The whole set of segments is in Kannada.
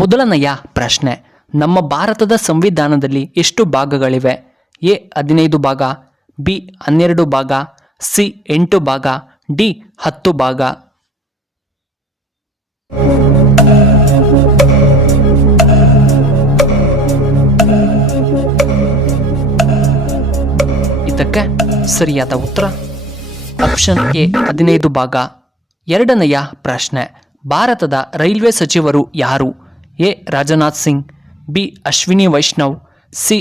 ಮೊದಲನೆಯ ಪ್ರಶ್ನೆ, ನಮ್ಮ ಭಾರತದ ಸಂವಿಧಾನದಲ್ಲಿ ಎಷ್ಟು ಭಾಗಗಳಿವೆ? ಎ 15 ಭಾಗ, ಬಿ 12 ಭಾಗ, ಸಿ 8 ಭಾಗ, ಡಿ 10 ಭಾಗ. ಇದಕ್ಕೆ ಸರಿಯಾದ ಉತ್ತರ ಆಪ್ಷನ್ ಎ 15 ಭಾಗ. ಎರಡನೆಯ ಪ್ರಶ್ನೆ, ಭಾರತದ ರೈಲ್ವೆ ಸಚಿವರು ಯಾರು? A Rajnath Singh, B Ashwini Vaishnaw, C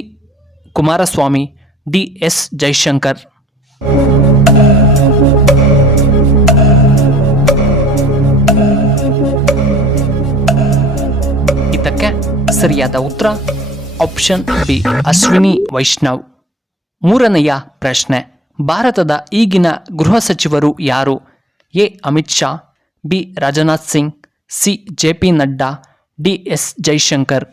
Kumaraswamy, D S Jaishankar. ಇದಕ್ಕೆ ಸರಿಯಾದ ಉತ್ತರ ಆಪ್ಷನ್ ಬಿ ಅಶ್ವಿನಿ ವೈಷ್ಣವ್. ಮೂರನೆಯ ಪ್ರಶ್ನೆ, ಭಾರತದ ಈಗಿನ ಗೃಹ ಸಚಿವರು ಯಾರು? A Amit Shah, B Rajnath Singh, C JP Nadda, D S Jaishankar.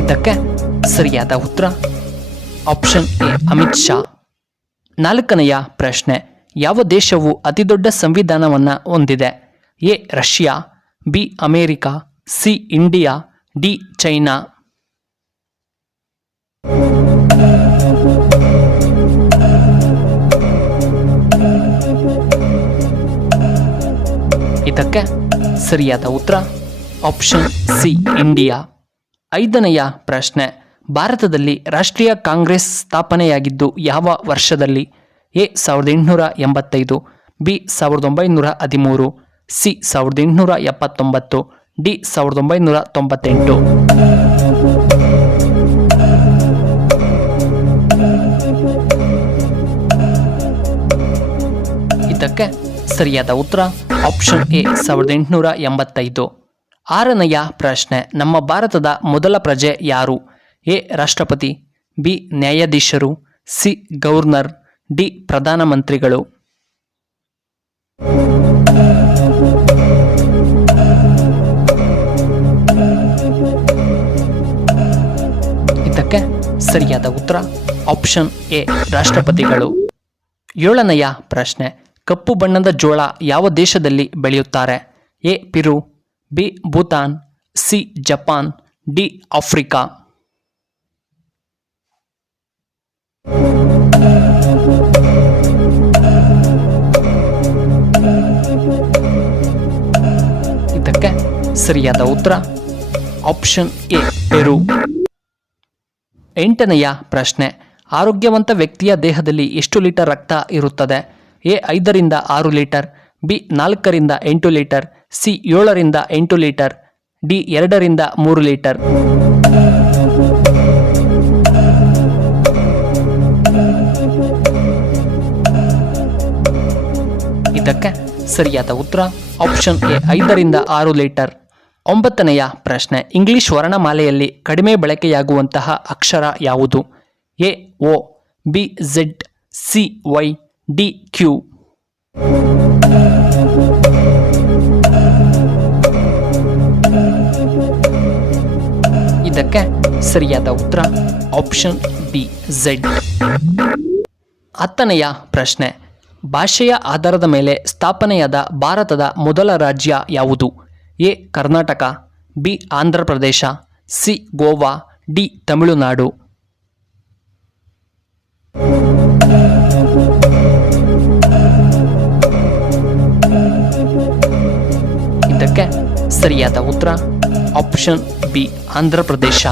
ಇದಕ್ಕೆ ಸರಿಯಾದ ಉತ್ತರ ಆಪ್ಷನ್ ಎ ಅಮಿತ್ ಶಾ. ನಾಲ್ಕನೆಯ ಪ್ರಶ್ನೆ, ಯಾವ ದೇಶವು ಅತಿದೊಡ್ಡ ಸಂವಿಧಾನವನ್ನು ಹೊಂದಿದೆ? A Russia, B America, C India, D China. ಇದಕ್ಕೆ ಸರಿಯಾದ ಉತ್ತರ ಆಪ್ಷನ್ ಸಿ ಇಂಡಿಯಾ. ಐದನೆಯ ಪ್ರಶ್ನೆ, ಭಾರತದಲ್ಲಿ ರಾಷ್ಟ್ರೀಯ ಕಾಂಗ್ರೆಸ್ ಸ್ಥಾಪನೆಯಾಗಿದ್ದು ಯಾವ ವರ್ಷದಲ್ಲಿ? A 1885, B 1913, C 1879, D 1998. ಇದಕ್ಕೆ ಸರಿಯಾದ ಉತ್ತರ ಆಪ್ಷನ್ ಎ 1885. ಆರನೆಯ ಪ್ರಶ್ನೆ, ನಮ್ಮ ಭಾರತದ ಮೊದಲ ಪ್ರಜೆ ಯಾರು? ಎ ರಾಷ್ಟ್ರಪತಿ, ಬಿ ನ್ಯಾಯಾಧೀಶರು, ಸಿ ಗವರ್ನರ್, ಡಿ ಪ್ರಧಾನಮಂತ್ರಿಗಳು. ಇದಕ್ಕೆ ಸರಿಯಾದ ಉತ್ತರ ಆಪ್ಷನ್ ಎ ರಾಷ್ಟ್ರಪತಿಗಳು. ಏಳನೆಯ ಪ್ರಶ್ನೆ, ಕಪ್ಪು ಬಣ್ಣದ ಜೋಳ ಯಾವ ದೇಶದಲ್ಲಿ ಬೆಳೆಯುತ್ತಾರೆ? A Peru, B Bhutan, C Japan, D Africa. ಇದಕ್ಕೆ ಸರಿಯಾದ ಉತ್ತರ ಆಪ್ಷನ್ ಎ ಪೆರು. ಎಂಟನೆಯ ಪ್ರಶ್ನೆ, ಆರೋಗ್ಯವಂತ ವ್ಯಕ್ತಿಯ ದೇಹದಲ್ಲಿ ಎಷ್ಟು ಲೀಟರ್ ರಕ್ತ ಇರುತ್ತದೆ? ಎ 5ರಿಂದ 6 ಲೀಟರ್, ಬಿ 4ರಿಂದ 8 ಲೀಟರ್, ಸಿ 7ರಿಂದ 8 ಲೀಟರ್, ಡಿ 2ರಿಂದ 3 ಲೀಟರ್. ಇದಕ್ಕೆ ಸರಿಯಾದ ಉತ್ತರ ಆಪ್ಷನ್ ಎ 5ರಿಂದ 6 ಲೀಟರ್. ಒಂಬತ್ತನೆಯ ಪ್ರಶ್ನೆ, ಇಂಗ್ಲಿಷ್ ವರ್ಣಮಾಲೆಯಲ್ಲಿ ಕಡಿಮೆ ಬಳಕೆಯಾಗುವಂತಹ ಅಕ್ಷರ ಯಾವುದು? A O, B Z, C Y, D Q. ಇದಕ್ಕೆ ಸರಿಯಾದ ಉತ್ತರ ಆಪ್ಷನ್ ಬಿ ಝೆಡ್. ಹತ್ತನೆಯ ಪ್ರಶ್ನೆ, ಭಾಷೆಯ ಆಧಾರದ ಮೇಲೆ ಸ್ಥಾಪನೆಯಾದ ಭಾರತದ ಮೊದಲ ರಾಜ್ಯ ಯಾವುದು? A Karnataka, B Andhra Pradesh, C Goa, D Tamil Nadu. ಇದಕ್ಕೆ ಸರಿಯಾದ ಉತ್ತರ ಆಪ್ಷನ್ ಬಿ ಆಂಧ್ರ ಪ್ರದೇಶ.